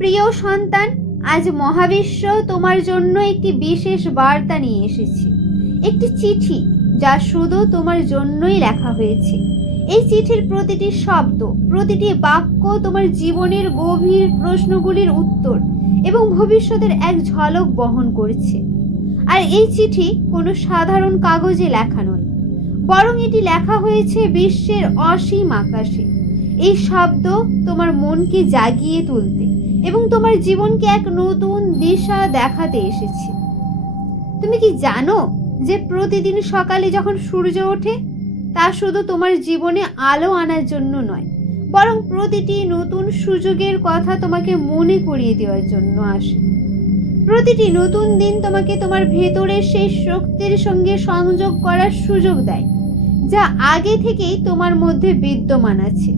প্রিয় সন্তান, আজ মহাবিশ্ব তোমার জন্য একটি বিশেষ বার্তা নিয়ে এসেছে। একটি চিঠি যা শুধু তোমার জন্যই লেখা হয়েছে। এই চিঠির প্রতিটি শব্দ, প্রতিটি বাক্য তোমার জীবনের গভীর প্রশ্নগুলির উত্তর এবং ভবিষ্যতের এক ঝলক বহন করছে। আর এই চিঠি কোনো সাধারণ কাগজে লেখা নয়, বরং এটি লেখা হয়েছে বিশ্বের অসীম আকাশে। এই শব্দ তোমার মনকে জাগিয়ে তুলতে এবং তোমার জীবনকে এক নতুন দিশা দেখাতে এসেছে। তুমি কি জানো যে প্রতিদিন সকালে যখন সূর্য ওঠে, তা শুধু তোমার জীবনে আলো আনার জন্য নয়, বরং প্রতিটি নতুন সুযোগের কথা তোমাকে মনে করিয়ে দেওয়ার জন্য আসে। প্রতিটি নতুন দিন তোমাকে তোমার ভেতরের সেই শক্তির সঙ্গে সংযোগ করার সুযোগ দেয়, যা আগে থেকেই তোমার মধ্যে বিদ্যমান আছে।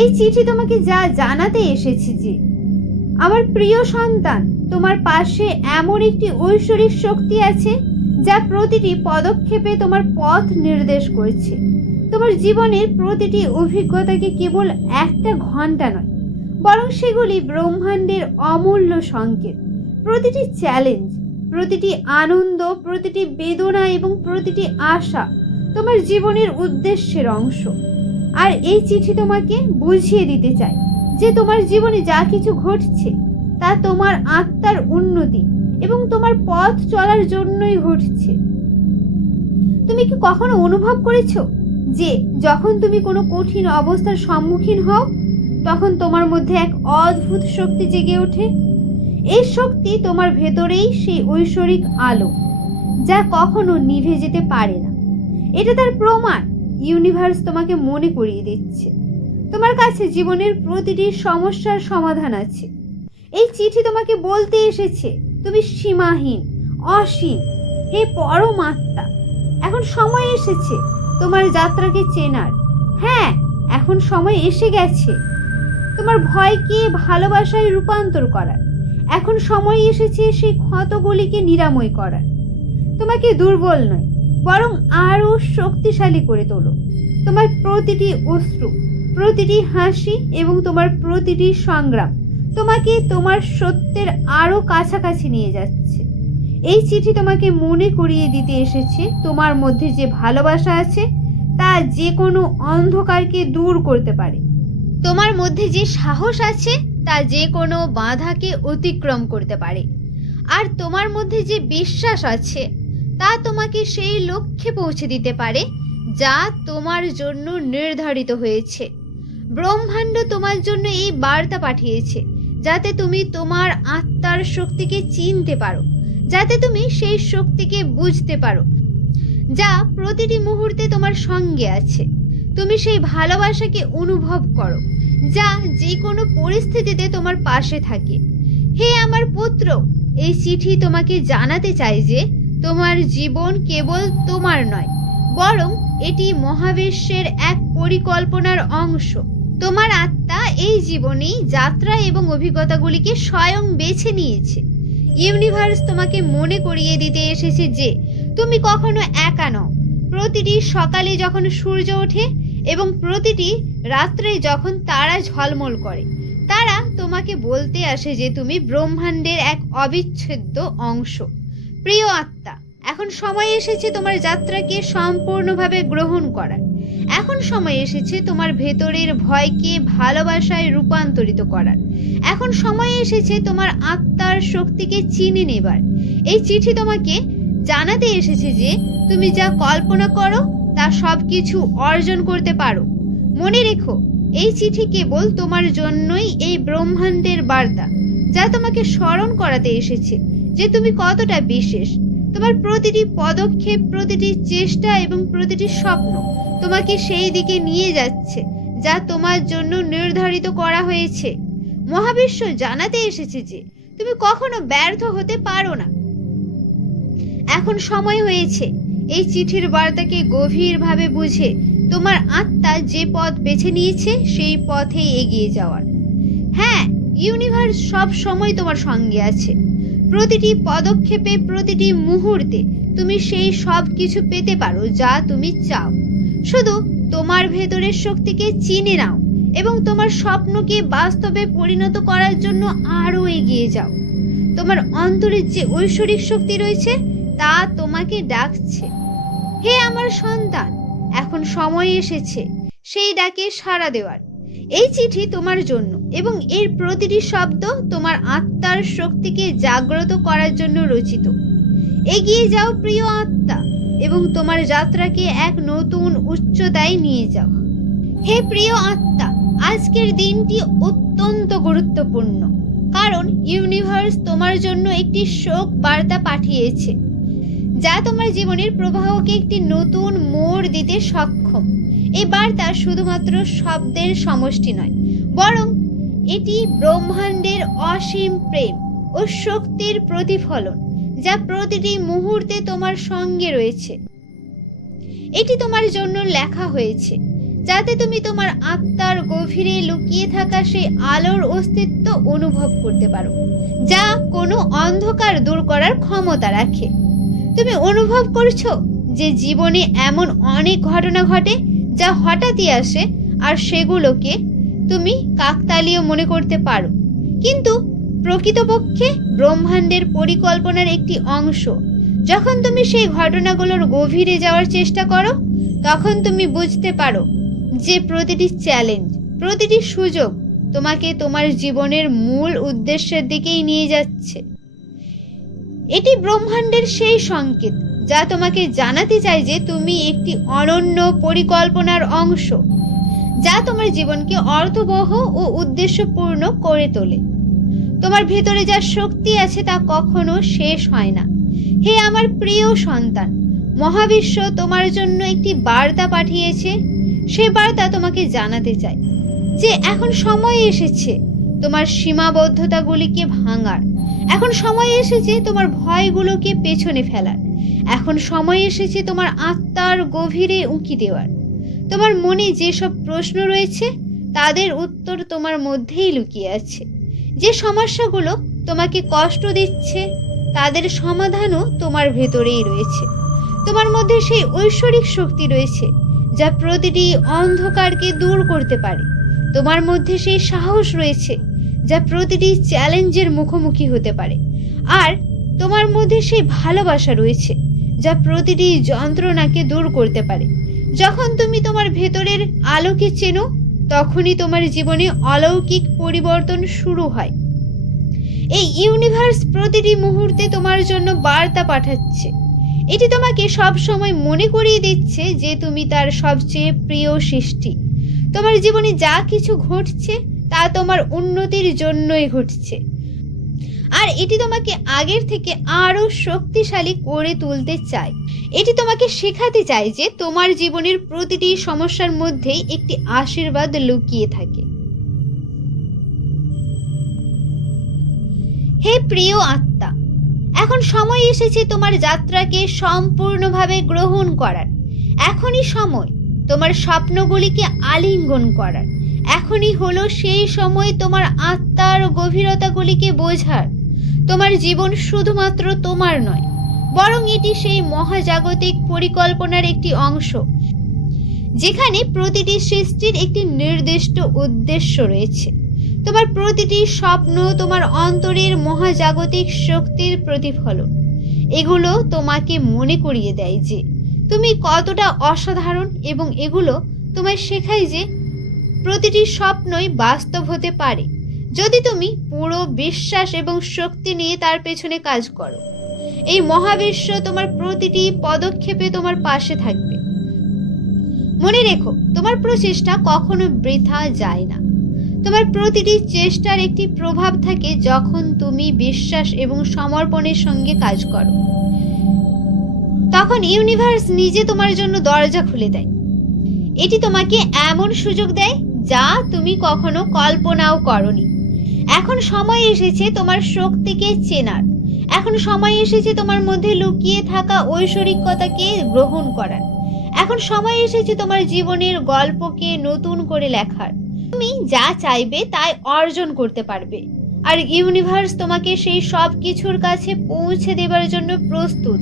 এই চিঠি তোমাকে যা জানাতে এসেছে যে, আমার প্রিয় সন্তান, তোমার পাশে এমন একটি ঐশ্বরিক শক্তি আছে যা প্রতিটি পদক্ষেপে তোমার পথ নির্দেশ করছে। তোমার জীবনের প্রতিটি অভিজ্ঞতাকে কেবল একটা ঘন্টা নয়, বরং সেগুলি ব্রহ্মাণ্ডের অমূল্য সংকেত। প্রতিটি চ্যালেঞ্জ, প্রতিটি আনন্দ, প্রতিটি বেদনা এবং প্রতিটি আশা তোমার জীবনের উদ্দেশ্যের অংশ। আর এই চিঠি তোমাকে বুঝিয়ে দিতে চায় যে তোমার জীবনে যা কিছু ঘটছে তা তোমার আত্মার উন্নতি এবং তোমার পথ চলার জন্যই ঘটছে। তুমি কি কখনো অনুভব করেছো যে যখন তুমি কোনো কঠিন অবস্থার সম্মুখীন হও, তখন তোমার মধ্যে এক অদ্ভুত শক্তি জেগে ওঠে? এই শক্তি তোমার ভেতরেই সেই ঐশ্বরিক আলো, যা কখনো নিভে যেতে পারে না। এটা তার প্রমাণ। ইউনিভার্স তোমাকে মনে করিয়ে দিচ্ছে তোমার কাছে জীবনের প্রতিটি সমস্যার সমাধান আছে। এই চিঠি তোমাকে বলতে এসেছে তুমি সীমাহীন, অসীম। হে পরমাত্মা, এখন সময় এসেছে তোমার যাত্রাকে চেনার। হ্যাঁ, এখন সময় এসে গেছে তোমার ভয়কে ভালোবাসায় রূপান্তর করার। এখন সময় এসেছে সেই ক্ষতগুলিকে নিরাময় করার। তোমাকে দুর্বল নয়, বরং আরও শক্তিশালী করে তোলো। তোমার প্রতিটি অশ্রু, প্রতিটি হাসি এবং তোমার প্রতিটি সংগ্রাম তোমাকে তোমার সত্যের আরও কাছাকাছি নিয়ে যাচ্ছে। এই চিঠি তোমাকে মনে করিয়ে দিতে এসেছে তোমার মধ্যে যে ভালোবাসা আছে তা যে কোনো অন্ধকারকে দূর করতে পারে। তোমার মধ্যে যে সাহস আছে তা যে কোনো বাধাকে অতিক্রম করতে পারে। আর তোমার মধ্যে যে বিশ্বাস আছে তা তোমাকে সেই লক্ষ্যে পৌঁছে দিতে পারে যা তোমার জন্য নির্ধারিত হয়েছে। ব্রহ্মাণ্ড তোমার জন্য এই বার্তা পাঠিয়েছে যাতে তুমি তোমার আত্মার শক্তিকে চিনতে পারো, যাতে তুমি সেই শক্তিকে বুঝতে পারো যা প্রতিটি মুহূর্তে তোমার সঙ্গে আছে। তুমি সেই ভালোবাসাকে অনুভব করো যা যে কোনো পরিস্থিতিতে তোমার পাশে থাকে। হে আমার পুত্র, এই চিঠি তোমাকে জানাতে চায় যে তোমার জীবন কেবল তোমার নয়, বরং এটি মহাবিশ্বের এক পরিকল্পনার অংশ। তোমার আত্মা এই জীবনেই যাত্রা এবং অভিজ্ঞতাগুলিকে স্বয়ং বেছে নিয়েছে। ইউনিভার্স তোমাকে মনে করিয়ে দিতে এসেছে যে তুমি কখনো একা নও। প্রতিটি সকালে যখন সূর্য ওঠে এবং প্রতিটি রাত্রে যখন তারা ঝলমল করে, তারা তোমাকে বলতে আসে যে তুমি ব্রহ্মাণ্ডের এক অবিচ্ছেদ্য অংশ। প্রিয় আত্মা, এখন সময় এসেছে তোমার যাত্রাকে সম্পূর্ণভাবে গ্রহণ করার। এখন সময় এসেছে তোমার ভেতরের ভয়কে ভালোবাসায় রূপান্তরিত করার। এখন সময় এসেছে তোমার আত্মার শক্তিকে চিনে নেবার। এই চিঠি তোমাকে জানাতে এসেছে যে তুমি যা কল্পনা করো তা সব কিছু অর্জন করতে পারো। মনে রেখো, এই চিঠি কেবল তোমার জন্যই এই ব্রহ্মাণ্ডের বার্তা, যা তোমাকে স্মরণ করাতে এসেছে যে তুমি কতটা বিশেষ। তোমার প্রতিটি পদক্ষেপ, প্রতিটি চেষ্টা এবং প্রতিটি স্বপ্ন তোমাকে সেই দিকে নিয়ে যাচ্ছে যা তোমার জন্য নির্ধারিত করা হয়েছে। মহাবিশ্ব জানাতে এসেছে যে তুমি কখনো ব্যর্থ হতে পারো না। এখন সময় হয়েছে এই চিঠির বার্তাকে গভীরভাবে বুঝে তোমার আত্মা যে পথ বেছে নিয়েছে সেই পথেই এগিয়ে যাওয়ার। হ্যাঁ, ইউনিভার্স সব সময় তোমার সঙ্গে আছে। প্রতিটি পদক্ষেপে, প্রতিটি মুহূর্তে তুমি সেই সব কিছু পেতে পারো যা তুমি চাও। শুধু তোমার ভেতরের শক্তিকে চিনে নাও এবং তোমার স্বপ্নকে বাস্তবে পরিণত করার জন্য আরও এগিয়ে যাও। তোমার অন্তরের যে ঐশ্বরিক শক্তি রয়েছে তা তোমাকে ডাকছে। হে আমার সন্তান, এখন সময় এসেছে সেই ডাকে সাড়া দেওয়ার। এই চিঠি তোমার জন্য এবং এর প্রতিটি শব্দ তোমার আত্মার শক্তিকে জাগ্রত করার জন্য রচিত। এগিয়ে যাও প্রিয় আত্মা এবং তোমার যাত্রাকে এক নতুন উচ্চতায় নিয়ে যাও। হে প্রিয় আত্মা, আজকের দিনটি অত্যন্ত গুরুত্বপূর্ণ, কারণ ইউনিভার্স তোমার জন্য একটি শোক বার্তা পাঠিয়েছে যা তোমার জীবনের প্রবাহকে একটি নতুন মোড় দিতে সক্ষম। এই বার্তা শুধুমাত্র শব্দের সমষ্টি নয়, বরং এটি ব্রহ্মাণ্ডের অসীম প্রেম ও শক্তির প্রতিফলন যা প্রতিটি মুহূর্তে তোমার সঙ্গে রয়েছে। এটি তোমার জন্য লেখা হয়েছে যাতে তুমি তোমার আত্মার গভীরে লুকিয়ে থাকা সেই আলোর অস্তিত্ব অনুভব করতে পারো, যা কোনো অন্ধকার দূর করার ক্ষমতা রাখে। তুমি অনুভব করছো যে জীবনে এমন অনেক ঘটনা ঘটে যা হঠাৎই আসে, আর সেগুলোকে তুমি কাকতালীয় মনে করতে পারো, কিন্তু প্রকৃতপক্ষে ব্রহ্মাণ্ডের পরিকল্পনার একটি অংশ। যখন তুমি সেই ঘটনাগুলোর গভীরে যাওয়ার চেষ্টা করো, তখন তুমি বুঝতে পারো যে প্রতিটি চ্যালেঞ্জ, প্রতিটি সুযোগ তোমাকে তোমার জীবনের মূল উদ্দেশ্যের দিকেই নিয়ে যাচ্ছে। এটি ব্রহ্মাণ্ডের সেই সংকেত যা তোমাকে জানাতে চায় যে তুমি একটি অনন্য পরিকল্পনার অংশ, যা তোমার জীবনকে অর্থবহ ও উদ্দেশ্যপূর্ণ করে তোলে। তোমার ভেতরে যা শক্তি আছে তা কখনো শেষ হয় না। হে আমার প্রিয় সন্তান, মহাবিশ্ব তোমার জন্য একটি বার্তা পাঠিয়েছে। সে বার্তা তোমাকে জানাতে চায় যে এখন সময় এসেছে তোমার সীমাবদ্ধতাগুলিকে ভাঙার। এখন সময় এসেছে তোমার ভয়গুলোকে পেছনে ফেলার। এখন সময় এসেছে তোমার আত্মার গভীরে উঁকি দেওয়ার। তোমার মনে যেসব প্রশ্ন রয়েছে তাদের উত্তর তোমার মধ্যেই লুকিয়ে আছে। যে সমস্যাগুলো তোমাকে কষ্ট দিচ্ছে তাদের সমাধানও তোমার ভেতরেই রয়েছে। তোমার মধ্যে সেই ঐশ্বরিক শক্তি রয়েছে যা প্রতিটি অন্ধকারকে দূর করতে পারে। তোমার মধ্যে সেই সাহস রয়েছে যা প্রতিটি চ্যালেঞ্জের মুখোমুখি হতে পারে। আর তোমার মধ্যে সেই ভালোবাসা রয়েছে যা প্রতিটি যন্ত্রণাকে দূর করতে পারে। যখন তুমি তোমার ভেতরের আলোকে চেনো, তখনই তোমার জীবনে অলৌকিক পরিবর্তন শুরু হয়। এই ইউনিভার্স প্রতিটি মুহূর্তে তোমার জন্য বার্তা পাঠাচ্ছে। এটি তোমাকে সব সময় মনে করিয়ে দিচ্ছে যে তুমি তার সবচেয়ে প্রিয় সৃষ্টি। তোমার জীবনে যা কিছু ঘটছে তা তোমার উন্নতির জন্যই ঘটছে, আর এটি তোমাকে আগের থেকে আরো শক্তিশালী করে তুলতে চায়। এটি তোমাকে শেখাতে চায় যে তোমার জীবনের প্রতিটি সমস্যার মধ্যেই একটি আশীর্বাদ লুকিয়ে থাকে। হে প্রিয় আত্মা, এখন সময় এসেছে তোমার যাত্রাকে সম্পূর্ণভাবে গ্রহণ করার। এখনই সময় তোমার স্বপ্নগুলিকে আলিঙ্গন করার। এখনই হলো সেই সময় তোমার আত্মার গভীরতাগুলিকে বোঝার। তোমার জীবন শুধুমাত্র তোমার নয়, বরং এটি সেই মহাজাগতিক পরিকল্পনার একটি অংশ, যেখানে প্রতিটি সৃষ্টির একটি নির্দিষ্ট উদ্দেশ্য রয়েছে। তোমার প্রতিটি স্বপ্ন তোমার অন্তরের মহাজাগতিক শক্তির প্রতিফলন। এগুলো তোমাকে মনে করিয়ে দেয় যে তুমি কতটা অসাধারণ, এবং এগুলো তোমায় শেখায় যে প্রতিটি স্বপ্নই বাস্তব হতে পারে যদি তুমি পুরো বিশ্বাস এবং শক্তি নিয়ে তার পেছনে কাজ করো। এই মহাবিশ্ব তোমার প্রতিটি পদক্ষেপে তোমার পাশে থাকবে। মনে রেখো, তোমার প্রচেষ্টা কখনো বৃথা যায় না। তোমার প্রতিটি চেষ্টার একটি প্রভাব থাকে যখন তুমি বিশ্বাস এবং সমর্পণের সঙ্গে কাজ করো। তখন ইউনিভার্স নিজে তোমার জন্য দরজা খুলে দেয়। এটি তোমাকে এমন সুযোগ দেয় যা তুমি কখনো কল্পনাও করনি। এখন সময় এসেছে তোমার শক্তিকে চেনার। এখন সময় এসেছে তোমার মধ্যে লুকিয়ে থাকা ঐশ্বরিকতাকে গ্রহণ করার। এখন সময় এসেছে তোমার জীবনের গল্পকে নতুন করে লেখার। তুমি যা চাইবে তাই অর্জন করতে পারবে, আর ইউনিভার্স তোমাকে সেই সব কিছুর কাছে পৌঁছে দেবার জন্য প্রস্তুত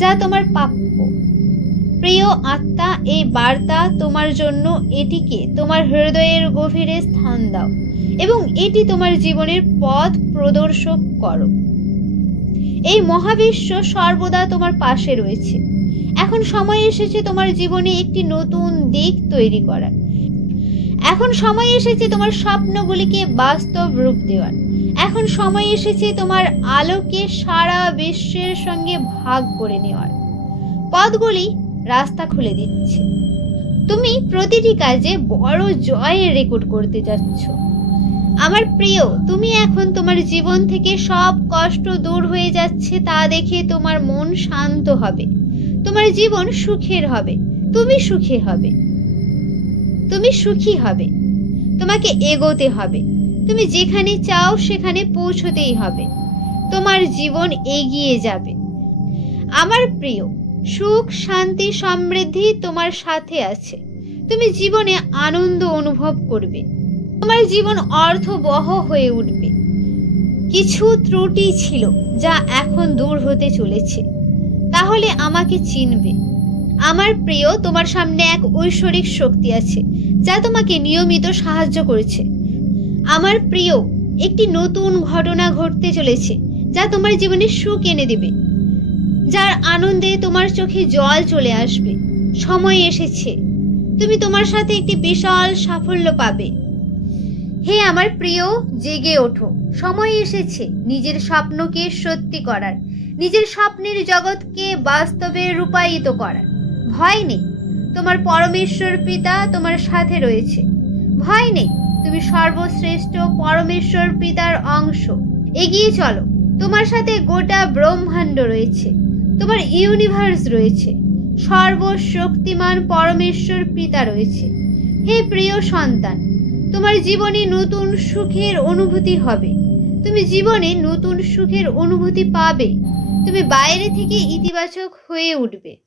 যা তোমার প্রাপ্য। প্রিয় আত্মা, এই বার্তা তোমার জন্য। এটিকে তোমার হৃদয়ের গভীরে স্থান দাও এবং এটি তোমার জীবনের পথ প্রদর্শক করো। এই মহাবিশ্ব সর্বদা তোমার পাশে রয়েছে। এখন সময় এসেছে তোমার জীবনে একটি নতুন দিক তৈরি করার। এখন সময় এসেছে তোমার স্বপ্নগুলিকে বাস্তব রূপ দেওয়ার। এখন সময় এসেছে তোমার আলোকে সারা বিশ্বের সঙ্গে ভাগ করে নেওয়ার। পথগুলি রাস্তা খুলে দিচ্ছে। তুমি প্রতিটি কাজে বড় জয়ের রেকর্ড করতে যাচ্ছ। আমার প্রিয়, তুমি এখন তোমার জীবন থেকে সব কষ্ট দূর হয়ে যাচ্ছে তা দেখে তোমার মন শান্ত হবে। তোমার জীবন সুখের হবে। তুমি সুখী হবে। তুমি সুখী হবে। তোমাকে এগোতে হবে। তুমি যেখানে চাও সেখানে পৌঁছতেই হবে। তোমার জীবন এগিয়ে যাবে। আমার প্রিয়, সুখ, শান্তি, সমৃদ্ধি তোমার সাথে আছে। তুমি জীবনে আনন্দ অনুভব করবে। তোমার জীবন অর্থবহ হয়ে উঠবে। কিছু ত্রুটি ছিল যা এখন দূর হতে চলেছে। তাহলে আমাকে চিনবে। আমার প্রিয়, তোমার সামনে এক ঐশ্বরিক শক্তি আছে যা তোমাকে নিয়মিত সাহায্য করেছে। আমার প্রিয়, একটি নতুন ঘটনা ঘটতে চলেছে যা তোমার জীবনে সুখ এনে দেবে, যার আনন্দে তোমার চোখে জল চলে আসবে। সময় এসেছে। তুমি তোমার সাথে একটি বিশাল সাফল্য পাবে। হে আমার প্রিয়, জেগে ওঠো। সময় এসেছে নিজের স্বপ্নকে সত্যি করার, নিজের স্বপ্নের জগৎকে বাস্তবে রূপায়িত করার। ভয় নেই, তোমার পরমেশ্বর পিতা তোমার সাথে রয়েছে। ভয় নেই, তুমি সর্বশ্রেষ্ঠ পরমেশ্বর পিতার অংশ। এগিয়ে চলো। তোমার সাথে গোটা ব্রহ্মাণ্ড রয়েছে। তোমার ইউনিভার্স রয়েছে। সর্বশক্তিমান পরমেশ্বর পিতা রয়েছে। হে প্রিয় সন্তান, তোমার জীবনে নতুন সুখের অনুভূতি হবে। তুমি জীবনে নতুন সুখের অনুভূতি পাবে। তুমি বাইরে থেকে ইতিবাচক হয়ে উঠবে।